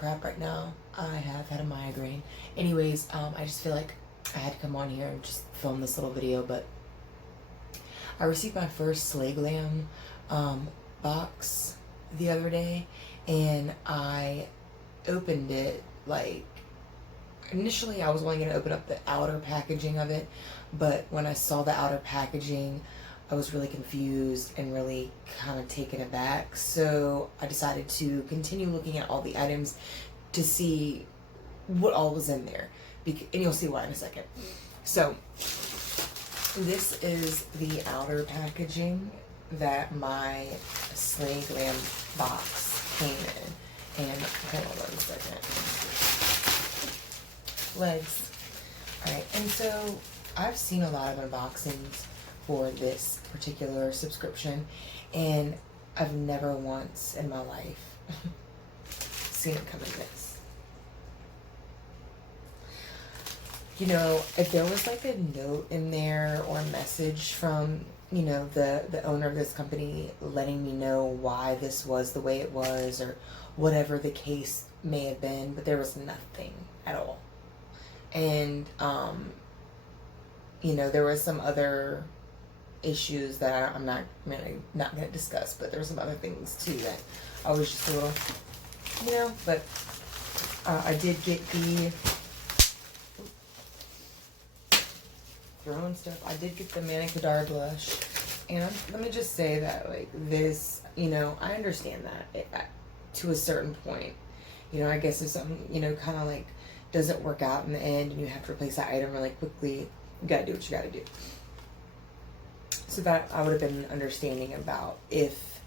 crap right now. I have had a migraine. Anyways, I just feel like I had to come on here and just film this little video, but I received my first SlayGlam box the other day, and I opened it, like, initially I was only going to open up the outer packaging of it, but when I saw the outer packaging, I was really confused and really kind of taken aback. So I decided to continue looking at all the items to see what all was in there. And you'll see why in a second. So this is the outer packaging that my SlayGlam box came in. And hold on 1 second. Legs. Alright, and so I've seen a lot of unboxings for this particular subscription, and I've never once in my life seen it come in this. You know, if there was like a note in there or a message from, you know, the owner of this company letting me know why this was the way it was or whatever the case may have been, but there was nothing at all. And, you know, there was some other issues that I'm not going to discuss, but there were some other things too that I was just a little, you know, but I did get the throwing stuff. I did get the Manicadar blush, and let me just say that, like, this, you know, I understand that to a certain point. You know, I guess if something, you know, kind of like doesn't work out in the end and you have to replace that item really quickly, you gotta do what you gotta do. So that I would have been understanding about if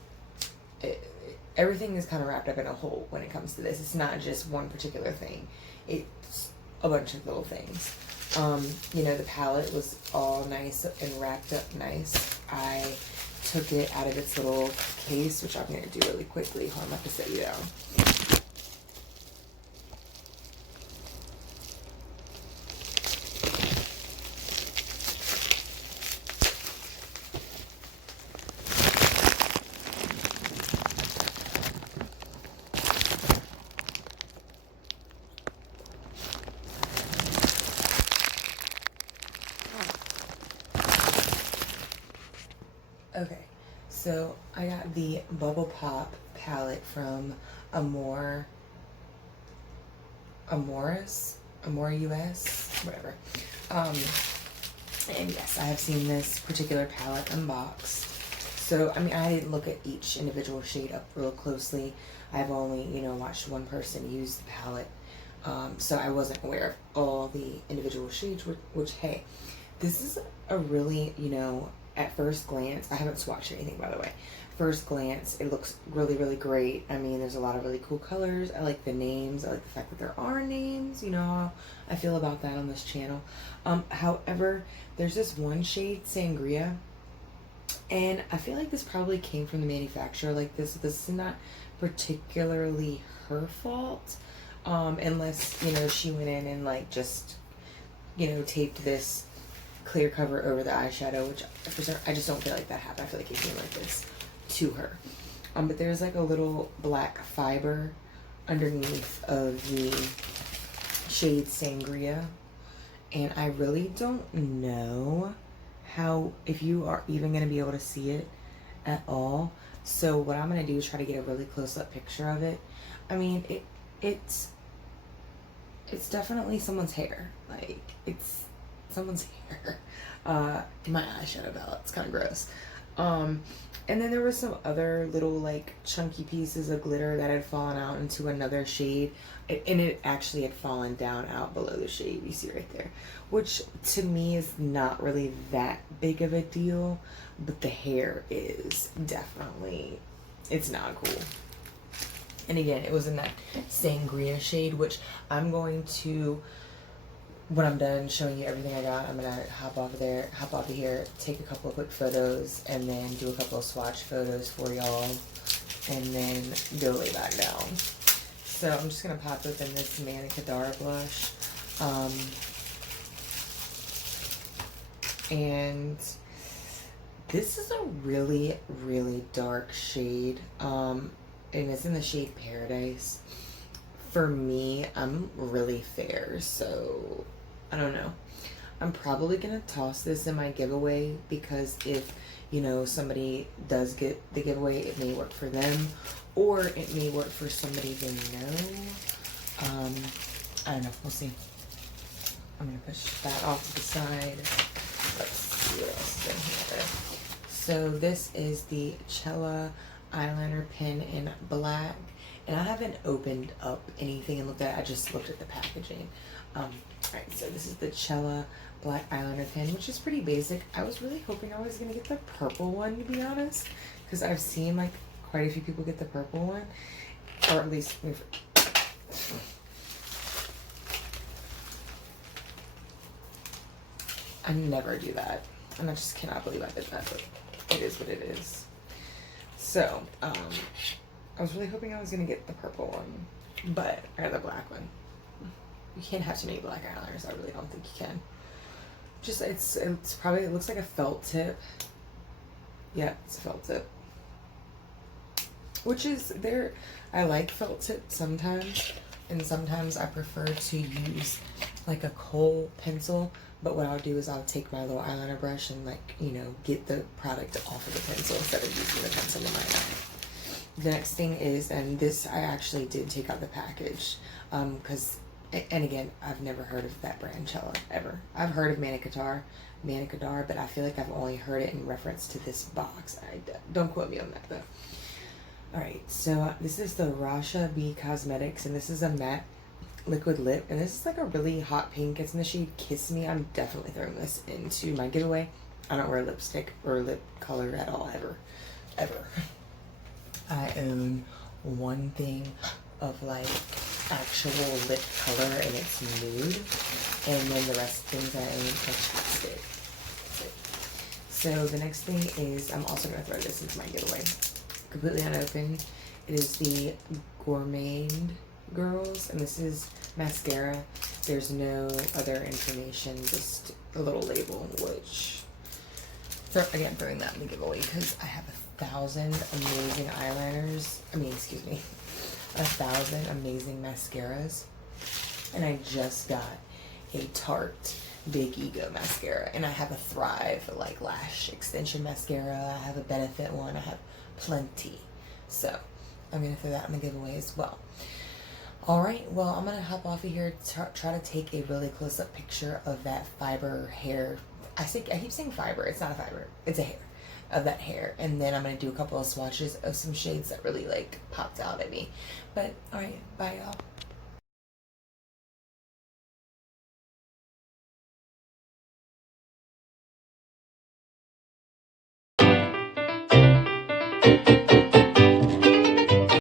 everything is kind of wrapped up in a whole when it comes to this. It's not just one particular thing. It's a bunch of little things. You know, the palette was all nice and wrapped up nice. I took it out of its little case, which I'm going to do really quickly. Hold on, I'm going to set you down. Okay, so I got the Bubble Pop palette from Amore US, whatever. And yes, I have seen this particular palette unboxed. So, I mean, I didn't look at each individual shade up real closely. I've only, you know, watched one person use the palette. So I wasn't aware of all the individual shades, which, hey, this is a really, you know, at first glance, I haven't swatched anything, by the way. First glance, it looks really, really great. I mean, there's a lot of really cool colors. I like the names. I like the fact that there are names. You know how I feel about that on this channel. However, there's this one shade, Sangria, and I feel like this probably came from the manufacturer. Like, this is not particularly her fault, unless, you know, she went in and, like, just, you know, taped this clear cover over the eyeshadow, which I just don't feel like that happened. I feel like it came like this to her. But there's like a little black fiber underneath of the shade Sangria, and I really don't know how, if you are even going to be able to see it at all. So what I'm going to do is try to get a really close-up picture of it. I mean, it's definitely someone's hair. Like, it's someone's hair in my eyeshadow palette. It's kind of gross. And then there were some other little, like, chunky pieces of glitter that had fallen out into another shade, and it actually had fallen down out below the shade you see right there, which to me is not really that big of a deal, but the hair is definitely, it's not cool. And again, it was in that Sangria shade, which I'm going to, when I'm done showing you everything I got, I'm gonna hop off of here, take a couple of quick photos, and then do a couple of swatch photos for y'all, and then go lay back down. So I'm just gonna pop open this Manicadar blush, and this is a really, really dark shade, and it's in the shade Paradise. for me, I'm really fair, so I don't know. I'm probably gonna toss this in my giveaway because if, you know, somebody does get the giveaway, it may work for them or it may work for somebody they know. I don't know. We'll see. I'm gonna push that off to the side. Let's see what else is in here. So this is the Cella eyeliner pen in black, and I haven't opened up anything and looked at it. I just looked at the packaging. Alright, so this is the Cella black eyeliner pen, which is pretty basic. I was really hoping I was gonna get the purple one, to be honest, because I've seen like quite a few people get the purple one, or at least I never do that, and I just cannot believe I did that, but it is what it is. So, I was really hoping I was gonna get the purple one, or the black one. You can't have too many black eyeliners. I really don't think you can. Just, it's probably, it looks like a felt tip. Yeah, it's a felt tip. Which is, I like felt tips sometimes, and sometimes I prefer to use like a kohl pencil, but what I'll do is I'll take my little eyeliner brush and, like, you know, get the product off of the pencil instead of using the pencil in my eye. The next thing is, and this I actually did take out the package, because, and again, I've never heard of that brand, Cella, ever. I've heard of Manicadar, but I feel like I've only heard it in reference to this box. Don't quote me on that, though. Alright, so this is the Rasha B Cosmetics, and this is a matte liquid lip, and this is like a really hot pink. It's in the shade Kiss Me. I'm definitely throwing this into my giveaway. I don't wear lipstick or lip color at all, ever. I own one thing of like actual lip color, and it's nude, and then the rest of things I own are chapstick. So the next thing is, I'm also going to throw this into my giveaway. Completely unopened. It is the Gourmand Girls, and this is mascara. There's no other information, just a little label, which, again, throwing that in the giveaway because I have 1,000 amazing eyeliners. 1,000 amazing mascaras, and I just got a Tarte Big Ego mascara, and I have a Thrive like lash extension mascara. I have a Benefit one. I have plenty, so I'm gonna throw that in the giveaway as well. Alright, well, I'm gonna hop off of here to try to take a really close-up picture of that fiber hair. I keep saying fiber. It's not a fiber, it's a hair, of that hair, and then I'm gonna do a couple of swatches of some shades that really like popped out at me. But alright, bye y'all.